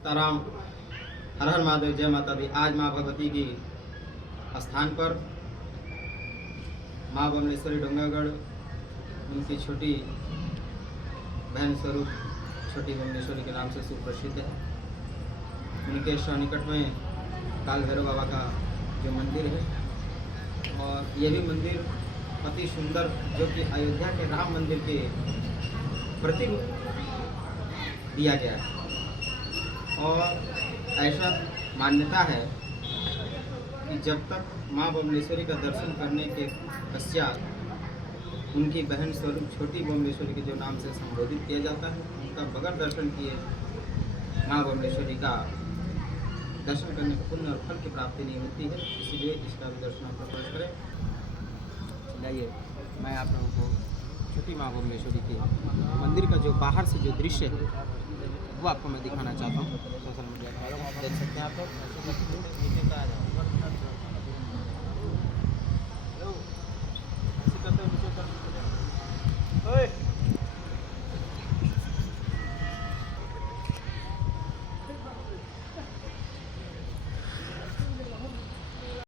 सीताराम, हर हर महादेव, जय माता दी। आज माँ भगवती की स्थान पर माँ बमलेश्वरी डोंगरगढ़ उनकी छोटी बहन स्वरूप छोटी बमलेश्वरी के नाम से सुप्रसिद्ध है। उनके निकट में काल भैरव बाबा का जो मंदिर है, और ये भी मंदिर अति सुंदर, जो कि अयोध्या के राम मंदिर के प्रतिरूप दिया गया है। और ऐसा मान्यता है कि जब तक माँ बमलेश्वरी का दर्शन करने के पश्चात उनकी बहन स्वरूप छोटी बमलेश्वरी के जो नाम से संबोधित किया जाता है, उनका बगैर दर्शन किए माँ बमलेश्वरी का दर्शन करने का पुण्य और फल की प्राप्ति नहीं होती है। इसलिए इसका भी दर्शन आप लोग करें। चलिए, मैं आप लोगों को छोटी माँ बमलेश्वरी के मंदिर का जो बाहर से जो दृश्य है वो आपको मैं दिखाना चाहता हूँ। सोशल मीडिया पर देख सकते हैं आप लोग।